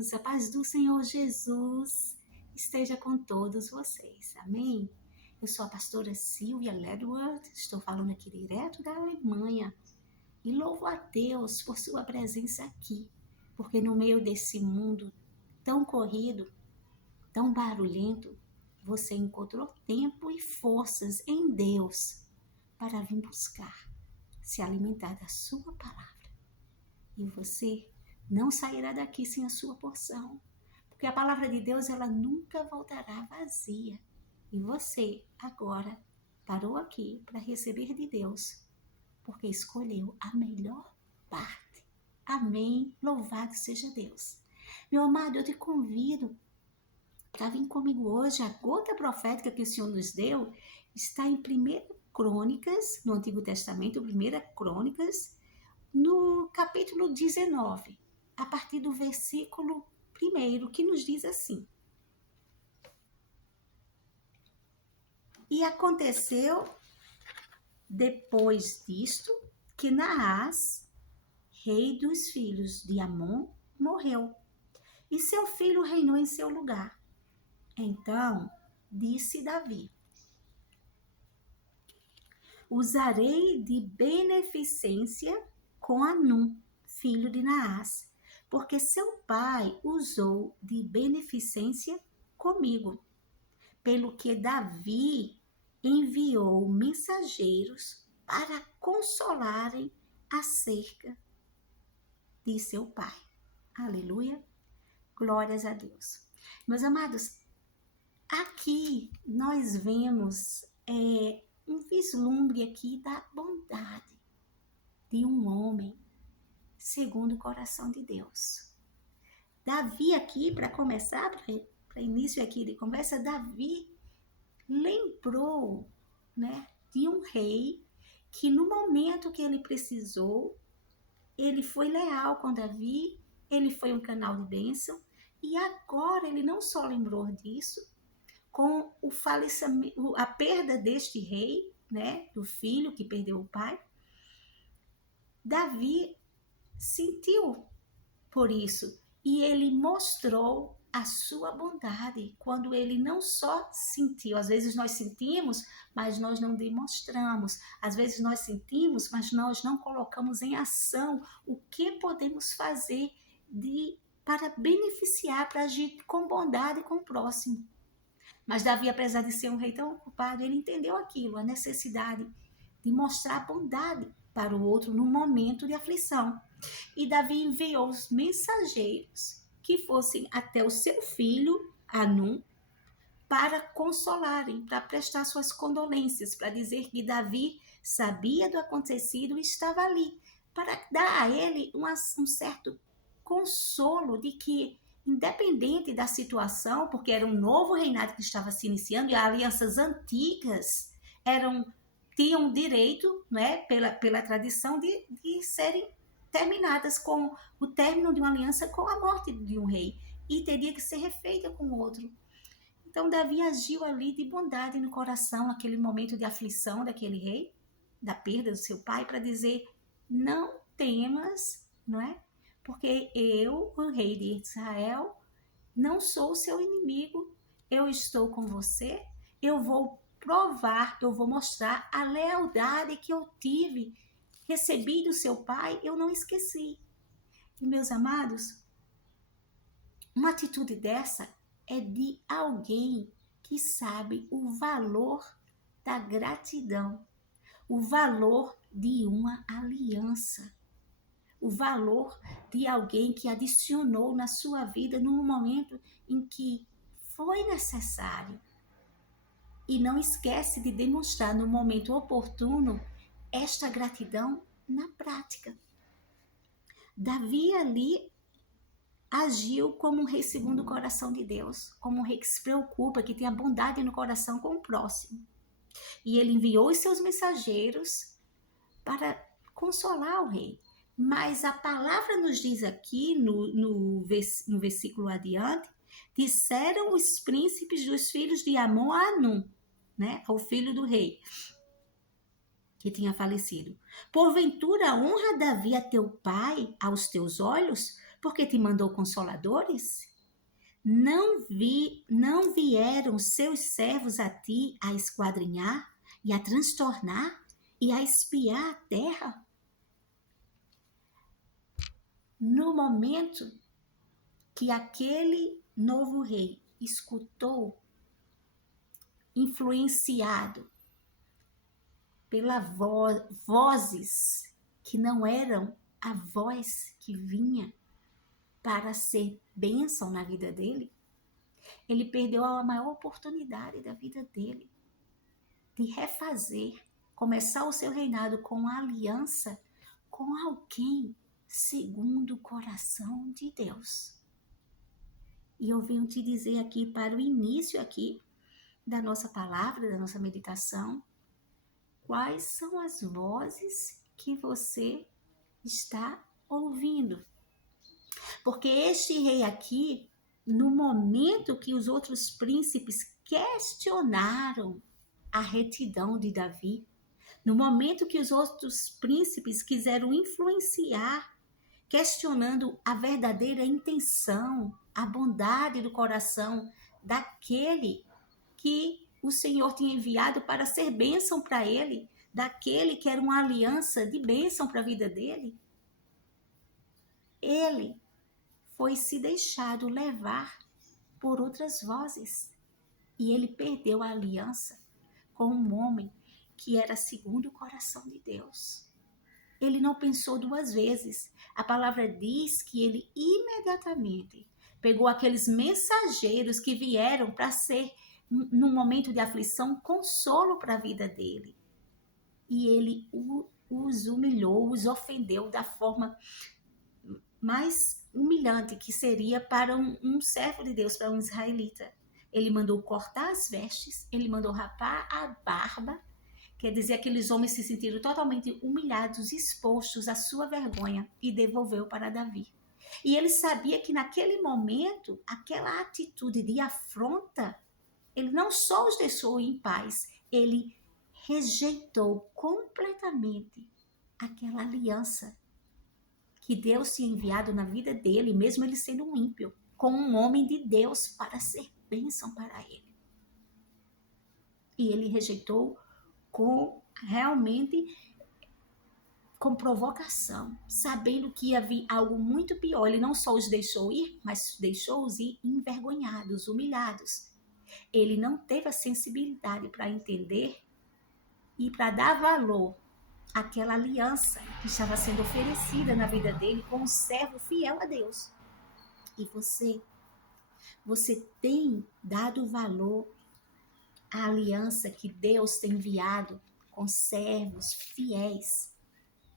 amados, a paz do Senhor Jesus esteja com todos vocês, amém? Eu sou a pastora Silvia Ledward, estou falando aqui direto da Alemanha e louvo a Deus por sua presença aqui, porque no meio desse mundo tão corrido, tão barulhento, você encontrou tempo e forças em Deus para vir buscar, se alimentar da sua palavra. E você não sairá daqui sem a sua porção, porque a palavra de Deus ela nunca voltará vazia. E você agora parou aqui para receber de Deus, porque escolheu a melhor parte. Amém. Louvado seja Deus. Meu amado, eu te convido para vir comigo hoje. A gota profética que o Senhor nos deu está em 1 Crônicas, no Antigo Testamento, 1 Crônicas, no capítulo 19, a partir do versículo 1, que nos diz assim: E aconteceu depois disto que Naás, rei dos filhos de Amon, morreu, e seu filho reinou em seu lugar. Então disse Davi: Usarei de beneficência com Anum, filho de Naás, porque seu pai usou de beneficência comigo. Pelo que Davi enviou mensageiros para consolarem acerca de seu pai. Aleluia, glórias a Deus. Meus amados, aqui nós vemos um vislumbre aqui da bondade de um homem segundo o coração de Deus. Davi aqui, para começar, para início aqui de conversa, Davi lembrou, né, de um rei que no momento que ele precisou, ele foi leal com Davi, ele foi um canal de bênção, e agora ele não só lembrou disso, com o falecimento, a perda deste rei, né, do filho que perdeu o pai, Davi sentiu por isso e ele mostrou a sua bondade quando ele não só sentiu, às vezes nós sentimos, mas nós não demonstramos, às vezes nós sentimos, mas nós não colocamos em ação o que podemos fazer para beneficiar, para agir com bondade com o próximo. Mas Davi, apesar de ser um rei tão ocupado, ele entendeu aquilo, a necessidade de mostrar bondade para o outro no momento de aflição. E Davi enviou os mensageiros que fossem até o seu filho, Anum, para consolarem, para prestar suas condolências, para dizer que Davi sabia do acontecido e estava ali, para dar a ele um certo consolo de que, independente da situação, porque era um novo reinado que estava se iniciando e as alianças antigas tinham direito, né, pela tradição, de serem terminadas com o término de uma aliança com a morte de um rei, e teria que ser refeita com outro. Então Davi agiu ali de bondade no coração, naquele momento de aflição daquele rei, da perda do seu pai, para dizer: não temas, não é? Porque eu, o rei de Israel, não sou o seu inimigo, eu estou com você, eu vou provar, eu vou mostrar a lealdade que eu tive, recebi do seu pai, eu não esqueci. E meus amados, uma atitude dessa é de alguém que sabe o valor da gratidão, o valor de uma aliança, o valor de alguém que adicionou na sua vida num momento em que foi necessário. E não esquece de demonstrar no momento oportuno esta gratidão na prática. Davi ali agiu como um rei segundo o coração de Deus, como um rei que se preocupa, que tem a bondade no coração com o próximo. E ele enviou os seus mensageiros para consolar o rei. Mas a palavra nos diz aqui, no versículo adiante, disseram os príncipes dos filhos de Amon a Anum, né, ao filho do rei que tinha falecido: porventura honra Davi a teu pai aos teus olhos, Porque te mandou consoladores? Não vieram seus servos a ti a esquadrinhar e a transtornar e a espiar a terra? No momento que aquele novo rei escutou, influenciado pelas vozes que não eram a voz que vinha para ser bênção na vida dele, ele perdeu a maior oportunidade da vida dele de refazer, começar o seu reinado com aliança com alguém segundo o coração de Deus. E eu venho te dizer aqui para o início aqui da nossa palavra, da nossa meditação, quais são as vozes que você está ouvindo. Porque este rei aqui, no momento que os outros príncipes questionaram a retidão de Davi, no momento que os outros príncipes quiseram influenciar, questionando a verdadeira intenção, a bondade do coração daquele que o Senhor tinha enviado para ser bênção para ele, daquele que era uma aliança de bênção para a vida dele, ele foi se deixado levar por outras vozes e ele perdeu a aliança com um homem que era segundo o coração de Deus. Ele não pensou duas vezes. A palavra diz que ele imediatamente pegou aqueles mensageiros que vieram para ser, num momento de aflição, consolo para a vida dele. E ele os humilhou, os ofendeu da forma mais humilhante que seria para um servo de Deus, para um israelita. Ele mandou cortar as vestes, ele mandou rapar a barba. Quer dizer, aqueles homens se sentiram totalmente humilhados, expostos à sua vergonha, e devolveu para Davi. E ele sabia que naquele momento, aquela atitude de afronta, ele não só os deixou em paz, ele rejeitou completamente aquela aliança que Deus tinha enviado na vida dele, mesmo ele sendo um ímpio, com um homem de Deus para ser bênção para ele. E ele rejeitou realmente com provocação, sabendo que ia vir algo muito pior. Ele não só os deixou ir, mas deixou-os ir envergonhados, humilhados. Ele não teve a sensibilidade para entender e para dar valor àquela aliança que estava sendo oferecida na vida dele como servo fiel a Deus. E você tem dado valor à aliança que Deus tem enviado com servos fiéis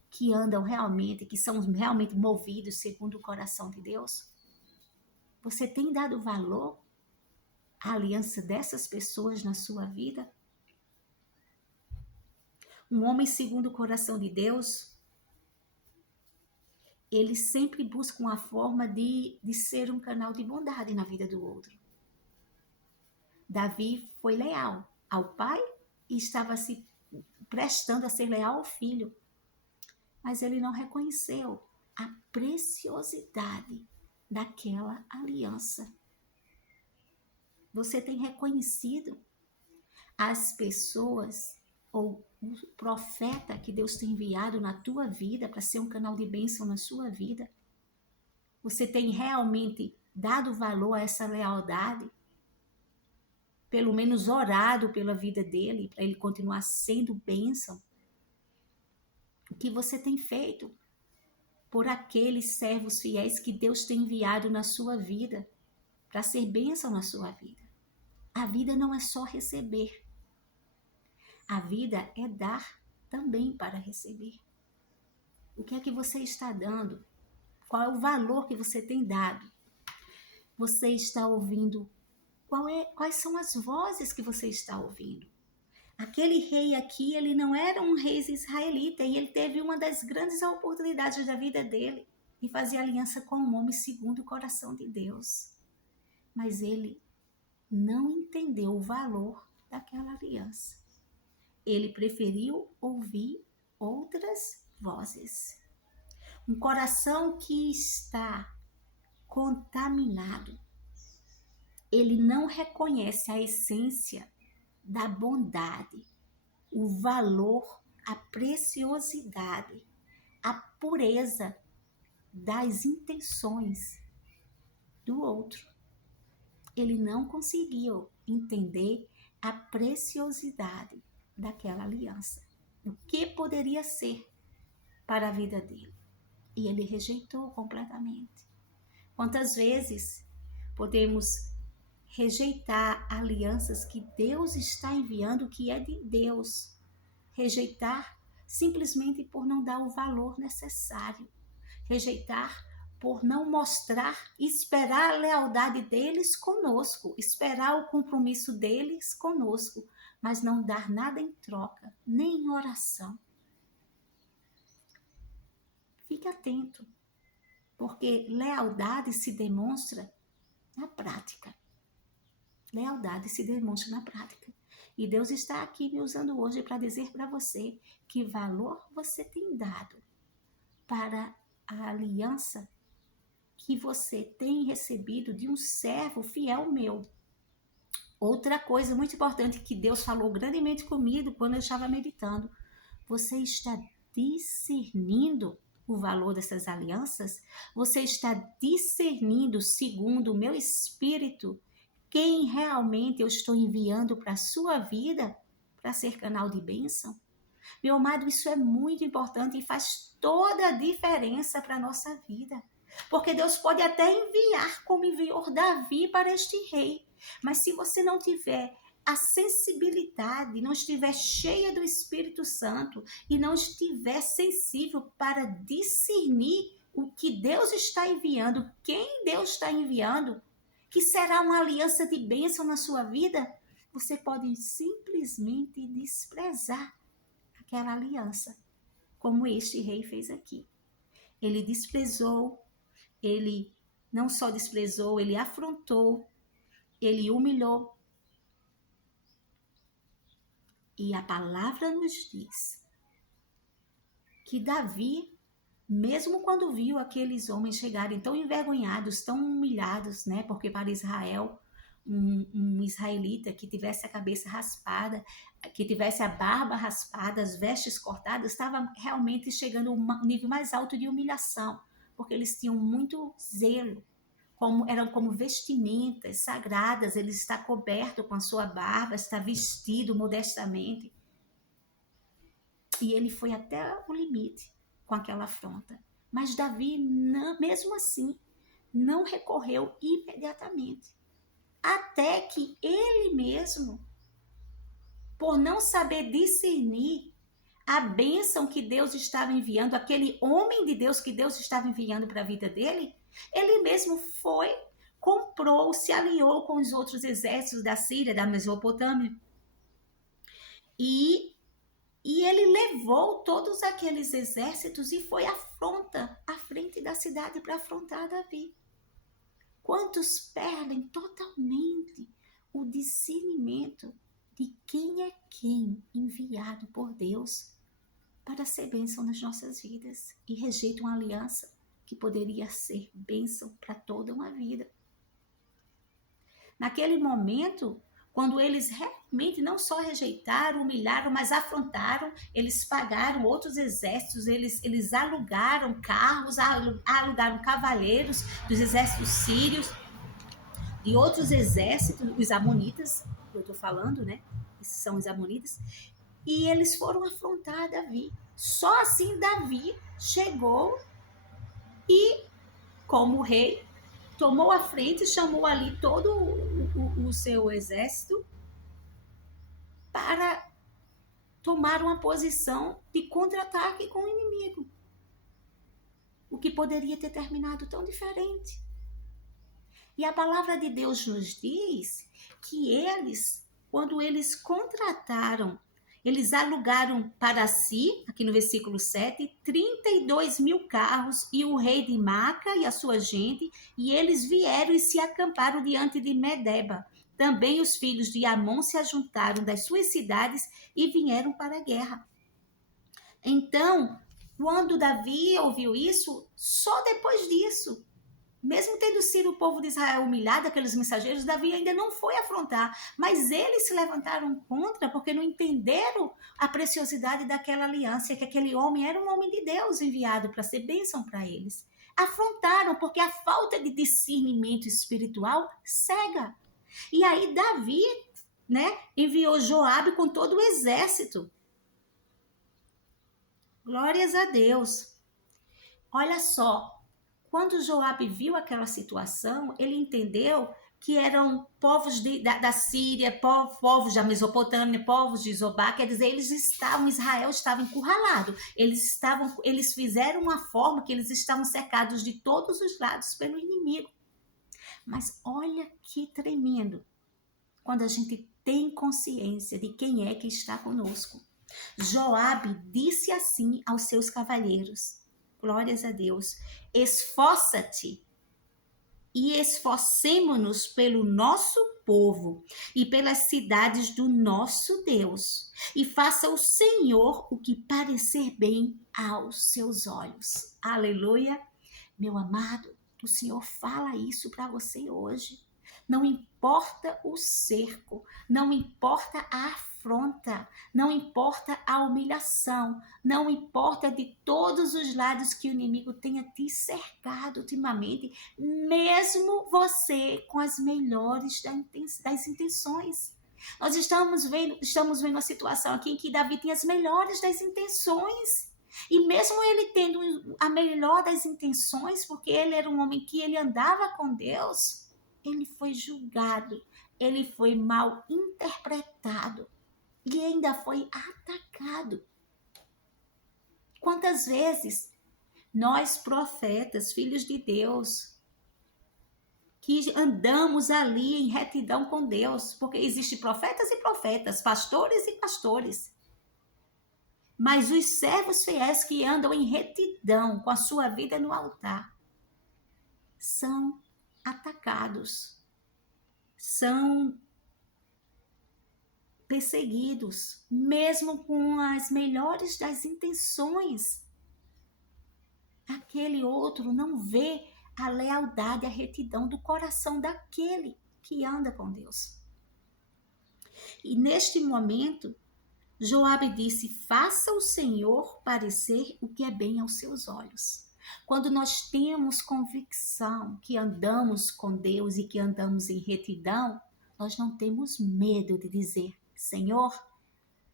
que andam realmente, que são realmente movidos segundo o coração de Deus? Você tem dado valor à aliança dessas pessoas na sua vida? Um homem segundo o coração de Deus, ele sempre busca uma forma de ser um canal de bondade na vida do outro. Davi foi leal ao pai e estava se prestando a ser leal ao filho. Mas ele não reconheceu a preciosidade daquela aliança. Você tem reconhecido as pessoas ou o profeta que Deus tem enviado na tua vida para ser um canal de bênção na sua vida? Você tem realmente dado valor a essa lealdade? Pelo menos orado pela vida dele, para ele continuar sendo bênção? O que você tem feito por aqueles servos fiéis que Deus tem enviado na sua vida para ser bênção na sua vida? A vida não é só receber. A vida é dar também para receber. O que é que você está dando? Qual é o valor que você tem dado? Você está ouvindo? Quais são as vozes que você está ouvindo? Aquele rei aqui, ele não era um rei israelita e ele teve uma das grandes oportunidades da vida dele de fazer aliança com um homem segundo o coração de Deus. Mas ele não entendeu o valor daquela aliança. Ele preferiu ouvir outras vozes. Um coração que está contaminado. Ele não reconhece a essência da bondade, o valor, a preciosidade, a pureza das intenções do outro. Ele não conseguiu entender a preciosidade daquela aliança, o que poderia ser para a vida dele. E ele rejeitou completamente. Quantas vezes podemos rejeitar alianças que Deus está enviando, que é de Deus? Rejeitar simplesmente por não dar o valor necessário. Rejeitar por não mostrar, esperar a lealdade deles conosco, esperar o compromisso deles conosco, mas não dar nada em troca, nem em oração. Fique atento, porque lealdade se demonstra na prática. Lealdade se demonstra na prática. E Deus está aqui me usando hoje para dizer para você que valor você tem dado para a aliança que você tem recebido de um servo fiel meu. Outra coisa muito importante que Deus falou grandemente comigo quando eu estava meditando: você está discernindo o valor dessas alianças? Você está discernindo, segundo o meu espírito, quem realmente eu estou enviando para a sua vida para ser canal de bênção? Meu amado, isso é muito importante e faz toda a diferença para a nossa vida. Porque Deus pode até enviar, como enviou Davi para este rei. Mas se você não tiver a sensibilidade, não estiver cheia do Espírito Santo e não estiver sensível para discernir o que Deus está enviando, quem Deus está enviando, que será uma aliança de bênção na sua vida, você pode simplesmente desprezar aquela aliança, como este rei fez aqui. Ele desprezou, ele não só desprezou, ele afrontou, ele humilhou. E a palavra nos diz que Davi, mesmo quando viu aqueles homens chegarem tão envergonhados, tão humilhados, né? Porque para Israel, um israelita que tivesse a cabeça raspada, que tivesse a barba raspada, as vestes cortadas, estava realmente chegando a um nível mais alto de humilhação, porque eles tinham muito zelo, eram como vestimentas sagradas, ele está coberto com a sua barba, está vestido modestamente. E ele foi até o limite com aquela afronta. Mas Davi, não, mesmo assim, não recorreu imediatamente. Até que ele mesmo, por não saber discernir a bênção que Deus estava enviando, aquele homem de Deus que Deus estava enviando para a vida dele, ele mesmo foi, comprou, se aliou com os outros exércitos da Síria, da Mesopotâmia. E ele levou todos aqueles exércitos e foi afronta à frente da cidade para afrontar Davi. Quantos perdem totalmente o discernimento de quem é quem enviado por Deus para ser bênção nas nossas vidas e rejeitam uma aliança que poderia ser bênção para toda uma vida. Naquele momento, quando eles realmente não só rejeitaram, humilharam, mas afrontaram, eles pagaram outros exércitos, eles alugaram carros, alugaram cavaleiros dos exércitos sírios, de outros exércitos, os amonitas, que eu estou falando, né? Esses são os amonitas, e eles foram afrontar Davi. Só assim Davi chegou e, como rei, tomou a frente, chamou ali todo o seu exército para tomar uma posição de contra-ataque com o inimigo. O que poderia ter terminado tão diferente. E a palavra de Deus nos diz que eles, quando eles contrataram, eles alugaram para si, aqui no versículo 7, 32 mil carros e o rei de Maca e a sua gente, e eles vieram e se acamparam diante de Medeba. Também os filhos de Amon se ajuntaram das suas cidades e vieram para a guerra. Então, quando Davi ouviu isso, só depois disso, Mesmo tendo sido o povo de Israel humilhado, aqueles mensageiros, Davi ainda não foi afrontar. Mas eles se levantaram contra porque não entenderam a preciosidade daquela aliança, que aquele homem era um homem de Deus enviado para ser bênção para eles. Afrontaram porque a falta de discernimento espiritual cega. E aí Davi, né, enviou Joabe com todo o exército. Glórias a Deus. Olha só, quando Joabe viu aquela situação, ele entendeu que eram povos da Síria, povos da Mesopotâmia, povos de Zobá, quer dizer, Israel estava encurralado. Eles fizeram uma forma que eles estavam cercados de todos os lados pelo inimigo. Mas olha que tremendo, quando a gente tem consciência de quem é que está conosco. Joabe disse assim aos seus cavalheiros, glórias a Deus, esforça-te e esforcemo-nos pelo nosso povo e pelas cidades do nosso Deus, e faça o Senhor o que parecer bem aos seus olhos. Aleluia. Meu amado, o Senhor fala isso para você hoje. Não importa o cerco, não importa a afronta, não importa a humilhação, não importa de todos os lados que o inimigo tenha te cercado ultimamente, mesmo você com as melhores das intenções. Nós estamos vendo uma situação aqui em que Davi tinha as melhores das intenções. E mesmo ele tendo a melhor das intenções, porque ele era um homem que ele andava com Deus, ele foi julgado, ele foi mal interpretado e ainda foi atacado. Quantas vezes nós, profetas, filhos de Deus, que andamos ali em retidão com Deus, porque existem profetas e profetas, pastores e pastores, mas os servos fiéis que andam em retidão com a sua vida no altar são atacados, são perseguidos, mesmo com as melhores das intenções. Aquele outro não vê a lealdade, a retidão do coração daquele que anda com Deus. E neste momento, Joabe disse, faça o Senhor parecer o que é bem aos seus olhos. Quando nós temos convicção que andamos com Deus e que andamos em retidão, nós não temos medo de dizer, Senhor,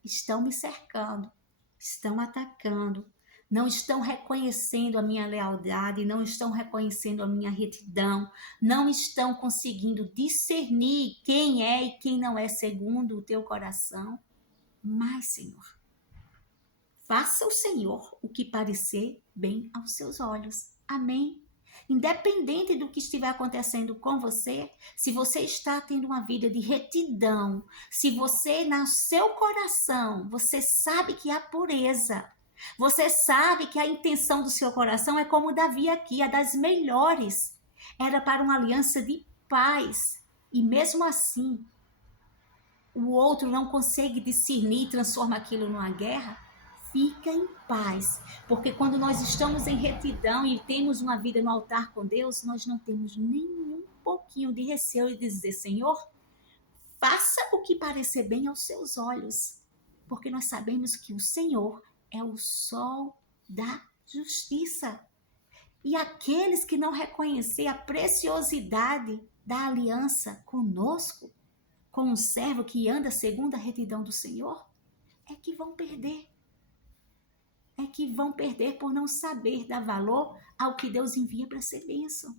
estão me cercando, estão atacando, não estão reconhecendo a minha lealdade, não estão reconhecendo a minha retidão, não estão conseguindo discernir quem é e quem não é segundo o teu coração. Mas, Senhor, faça o Senhor o que parecer bem aos seus olhos. Amém? Independente do que estiver acontecendo com você, se você está tendo uma vida de retidão, se você, no seu coração, você sabe que há pureza, você sabe que a intenção do seu coração é como Davi aqui, a das melhores, era para uma aliança de paz, e mesmo assim, o outro não consegue discernir e transforma aquilo numa guerra, fica em paz, porque quando nós estamos em retidão e temos uma vida no altar com Deus, nós não temos nenhum pouquinho de receio de dizer, Senhor, faça o que parecer bem aos seus olhos, porque nós sabemos que o Senhor é o sol da justiça. E aqueles que não reconhecer a preciosidade da aliança conosco, com um servo que anda segundo a retidão do Senhor, é que vão perder. É que vão perder por não saber dar valor ao que Deus envia para ser bênção.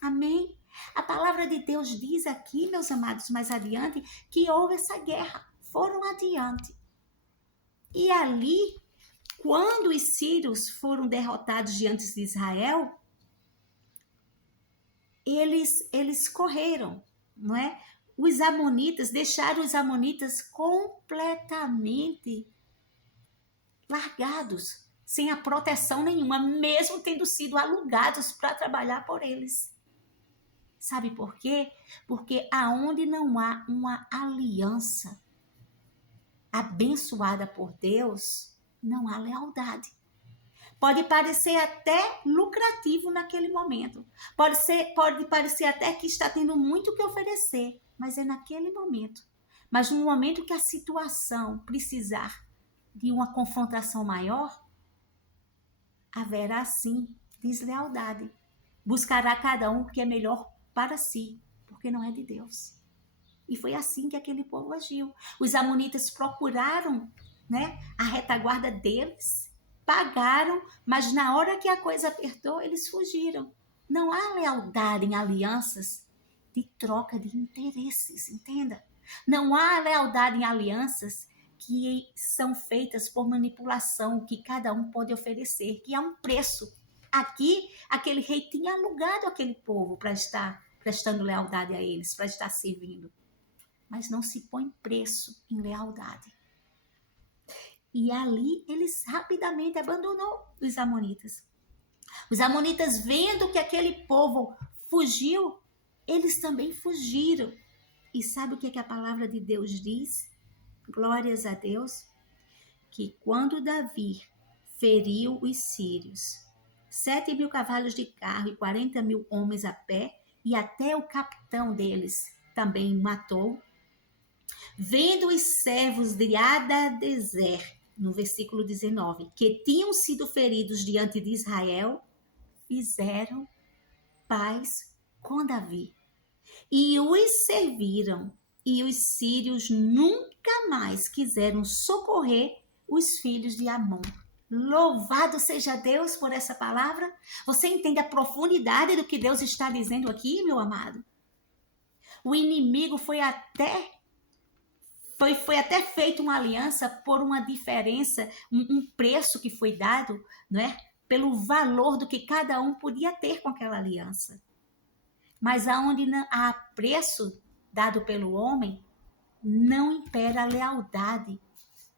Amém? A palavra de Deus diz aqui, meus amados, mais adiante, que houve essa guerra. Foram adiante. E ali, quando os sírios foram derrotados diante de Israel, eles correram, não é? Os amonitas, deixaram os amonitas completamente largados, sem a proteção nenhuma, mesmo tendo sido alugados para trabalhar por eles. Sabe por quê? Porque aonde não há uma aliança abençoada por Deus, não há lealdade. Pode parecer até lucrativo naquele momento. Pode parecer até que está tendo muito o que oferecer, mas é naquele momento. Mas no momento que a situação precisar de uma confrontação maior, haverá sim deslealdade. Buscará cada um o que é melhor para si, porque não é de Deus. E foi assim que aquele povo agiu. Os amonitas procuraram, né, a retaguarda deles, pagaram, mas na hora que a coisa apertou, eles fugiram. Não há lealdade em alianças de troca de interesses, entenda? Não há lealdade em alianças que são feitas por manipulação, que cada um pode oferecer, que há um preço. Aqui, aquele rei tinha alugado aquele povo para estar prestando lealdade a eles, para estar servindo. Mas não se põe preço em lealdade. E ali eles rapidamente abandonou os amonitas. Os amonitas, vendo que aquele povo fugiu, eles também fugiram. E sabe o que a palavra de Deus diz? Glórias a Deus. Que quando Davi feriu os sírios, 7.000 cavalos de carro e 40.000 homens a pé, e até o capitão deles também matou, vendo os servos de Hadadezer, no versículo 19, que tinham sido feridos diante de Israel, fizeram paz com Davi e os serviram, e os sírios nunca mais quiseram socorrer os filhos de Amon. Louvado seja Deus por essa palavra. Você entende a profundidade do que Deus está dizendo aqui, meu amado? O inimigo foi até feita uma aliança por uma diferença, um preço que foi dado, não é? Pelo valor do que cada um podia ter com aquela aliança. Mas aonde há preço dado pelo homem, não impera a lealdade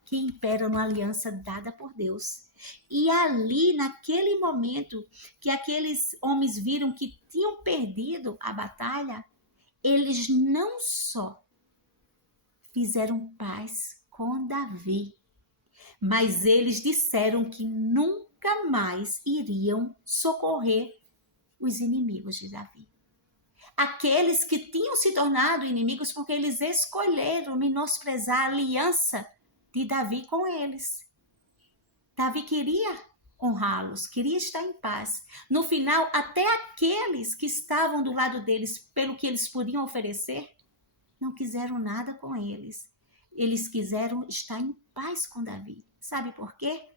que impera numa aliança dada por Deus. E ali, naquele momento que aqueles homens viram que tinham perdido a batalha, eles não só fizeram paz com Davi, mas eles disseram que nunca mais iriam socorrer os inimigos de Davi. Aqueles que tinham se tornado inimigos porque eles escolheram menosprezar a aliança de Davi com eles. Davi queria honrá-los, queria estar em paz. No final, até aqueles que estavam do lado deles, pelo que eles podiam oferecer, não quiseram nada com eles. Eles quiseram estar em paz com Davi. Sabe por quê?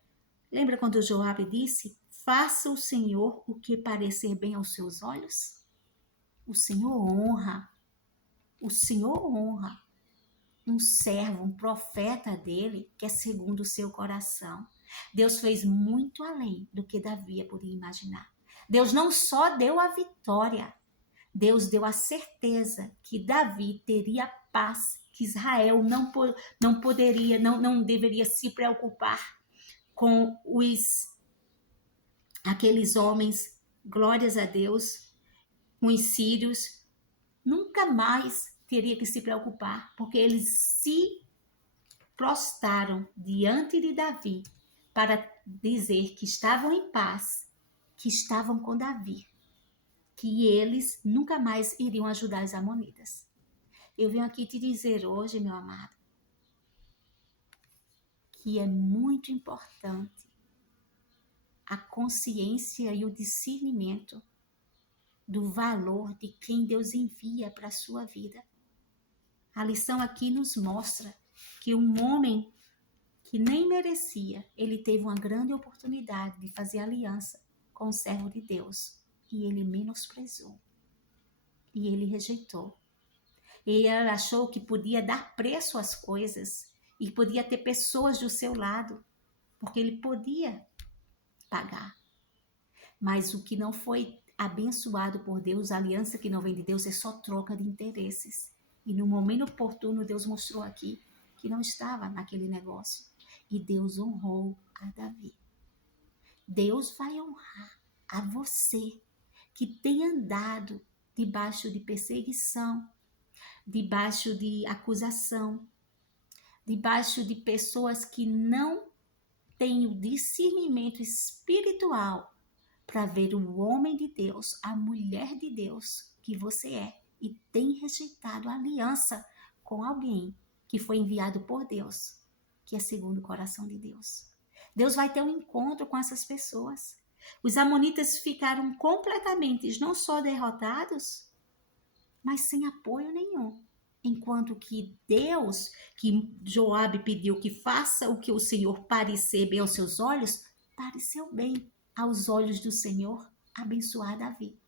Lembra quando Joabe disse: faça o Senhor o que parecer bem aos seus olhos? O Senhor honra um servo, um profeta dele, que é segundo o seu coração. Deus fez muito além do que Davi podia imaginar. Deus não só deu a vitória, Deus deu a certeza que Davi teria paz, que Israel não deveria se preocupar com aqueles homens, glórias a Deus, com os sírios, nunca mais teria que se preocupar, porque eles se prostraram diante de Davi para dizer que estavam em paz, que estavam com Davi, que eles nunca mais iriam ajudar os amonitas. Eu venho aqui te dizer hoje, meu amado, que é muito importante a consciência e o discernimento do valor de quem Deus envia para a sua vida. A lição aqui nos mostra que um homem que nem merecia, ele teve uma grande oportunidade de fazer aliança com o servo de Deus, e ele menosprezou, e ele rejeitou. E ele achou que podia dar preço às coisas, e podia ter pessoas do seu lado, porque ele podia pagar. Mas o que não foi abençoado por Deus, a aliança que não vem de Deus, é só troca de interesses. E no momento oportuno, Deus mostrou aqui que não estava naquele negócio. E Deus honrou a Davi. Deus vai honrar a você que tem andado debaixo de perseguição, debaixo de acusação, debaixo de pessoas que não tem o discernimento espiritual para ver o homem de Deus, a mulher de Deus que você é, e tem rejeitado a aliança com alguém que foi enviado por Deus, que é segundo o coração de Deus. Deus vai ter um encontro com essas pessoas. Os amonitas ficaram completamente não só derrotados, mas sem apoio nenhum. Enquanto que Deus, que Joabe pediu que faça o que o Senhor parecer bem aos seus olhos, pareceu bem aos olhos do Senhor abençoar Davi.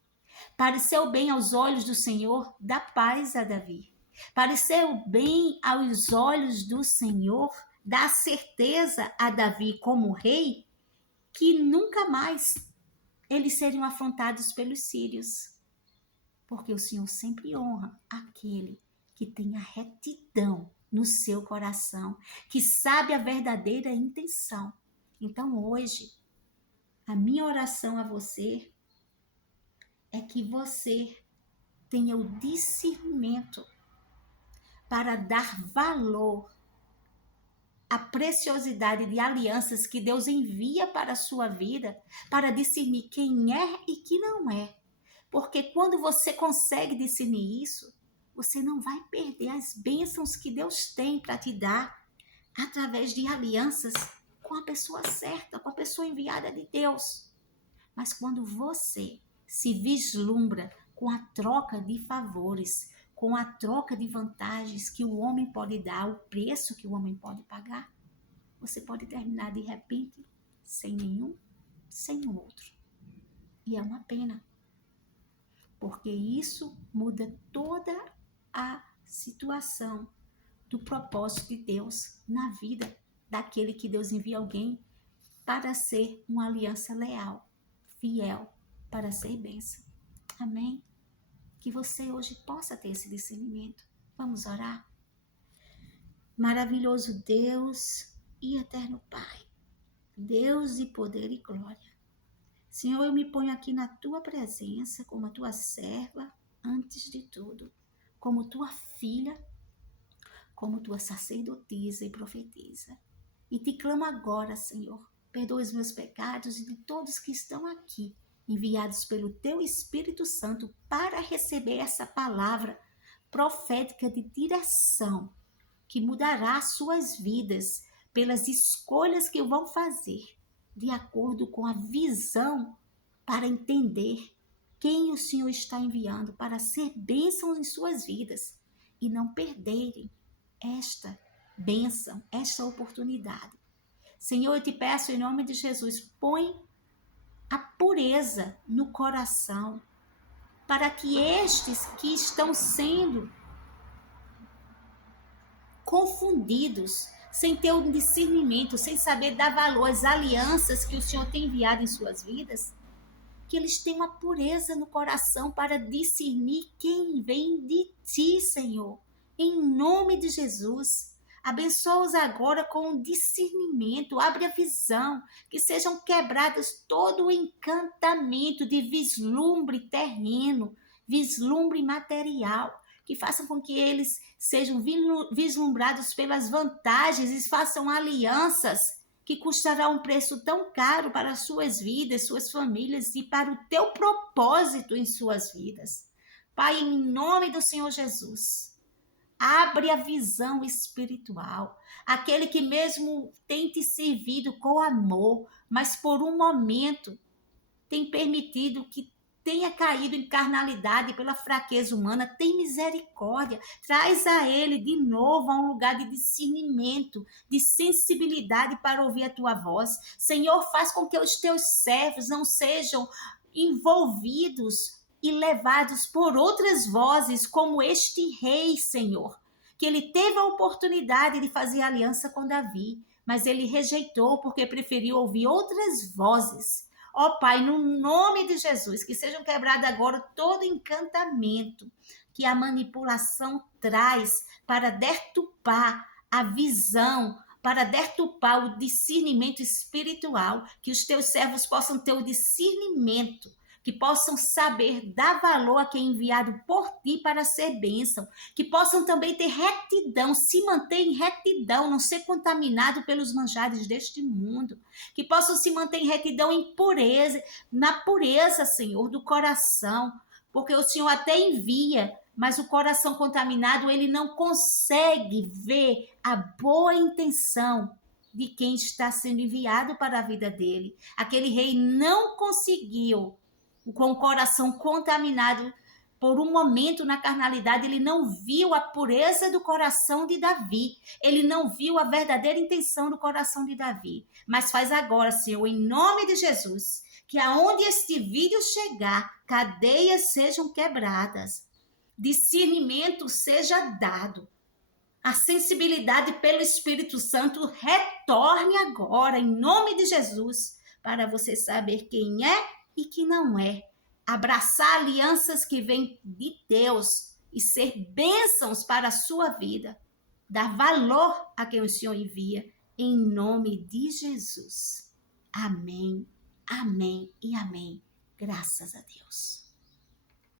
Pareceu bem aos olhos do Senhor dar paz a Davi. Pareceu bem aos olhos do Senhor dar certeza a Davi como rei que nunca mais eles seriam afrontados pelos sírios. Porque o Senhor sempre honra aquele que tem a retidão no seu coração, que sabe a verdadeira intenção. Então hoje, a minha oração a você é que você tenha o discernimento para dar valor à preciosidade de alianças que Deus envia para a sua vida, para discernir quem é e quem não é. Porque quando você consegue discernir isso, você não vai perder as bênçãos que Deus tem para te dar através de alianças com a pessoa certa, com a pessoa enviada de Deus. Mas quando você se vislumbra com a troca de favores, com a troca de vantagens que o homem pode dar, o preço que o homem pode pagar, você pode terminar de repente sem nenhum, sem o outro. E é uma pena, porque isso muda toda a situação do propósito de Deus na vida daquele que Deus envia alguém para ser uma aliança leal, fiel, para ser bênção. Amém? Que você hoje possa ter esse discernimento. Vamos orar? Maravilhoso Deus e eterno Pai, Deus de poder e glória. Senhor, eu me ponho aqui na tua presença como a tua serva, antes de tudo, como tua filha, como tua sacerdotisa e profetisa. E te clamo agora, Senhor, perdoa os meus pecados e de todos que estão aqui, enviados pelo teu Espírito Santo para receber essa palavra profética de direção que mudará suas vidas pelas escolhas que vão fazer de acordo com a visão para entender quem o Senhor está enviando para ser bênção em suas vidas e não perderem esta bênção, esta oportunidade. Senhor, eu te peço em nome de Jesus, põe a pureza no coração para que estes que estão sendo confundidos, sem ter um discernimento, sem saber dar valor às alianças que o Senhor tem enviado em suas vidas, que eles tenham a pureza no coração para discernir quem vem de ti, Senhor. Em nome de Jesus, abençoa-os agora com discernimento, abre a visão, que sejam quebrados todo o encantamento de vislumbre terreno, vislumbre material, que façam com que eles sejam vislumbrados pelas vantagens e façam alianças que custará um preço tão caro para as suas vidas, suas famílias e para o teu propósito em suas vidas. Pai, em nome do Senhor Jesus, abre a visão espiritual. Aquele que mesmo tem te servido com amor, mas por um momento tem permitido que tenha caído em carnalidade pela fraqueza humana, tem misericórdia, traz a ele de novo a um lugar de discernimento, de sensibilidade para ouvir a tua voz. Senhor, faz com que os teus servos não sejam envolvidos e levados por outras vozes, como este rei, Senhor, que ele teve a oportunidade de fazer aliança com Davi, mas ele rejeitou porque preferiu ouvir outras vozes. Ó Pai, no nome de Jesus, que sejam quebrados agora todo encantamento que a manipulação traz para deturpar a visão, para deturpar o discernimento espiritual, que os teus servos possam ter o discernimento que possam saber dar valor a quem é enviado por ti para ser bênção, que possam também ter retidão, se manter em retidão, não ser contaminado pelos manjares deste mundo, que possam se manter em retidão, em pureza, na pureza, Senhor, do coração, porque o Senhor até envia, mas o coração contaminado, ele não consegue ver a boa intenção de quem está sendo enviado para a vida dele. Aquele rei não conseguiu, com o coração contaminado por um momento na carnalidade, ele não viu a pureza do coração de Davi, ele não viu a verdadeira intenção do coração de Davi. Mas faz agora, Senhor, em nome de Jesus, que aonde este vídeo chegar, cadeias sejam quebradas, discernimento seja dado, a sensibilidade pelo Espírito Santo retorne agora, em nome de Jesus, para você saber quem é e quem não é. Abraçar alianças que vêm de Deus e ser bênçãos para a sua vida. Dar valor a quem o Senhor envia, em nome de Jesus. Amém, amém e amém. Graças a Deus.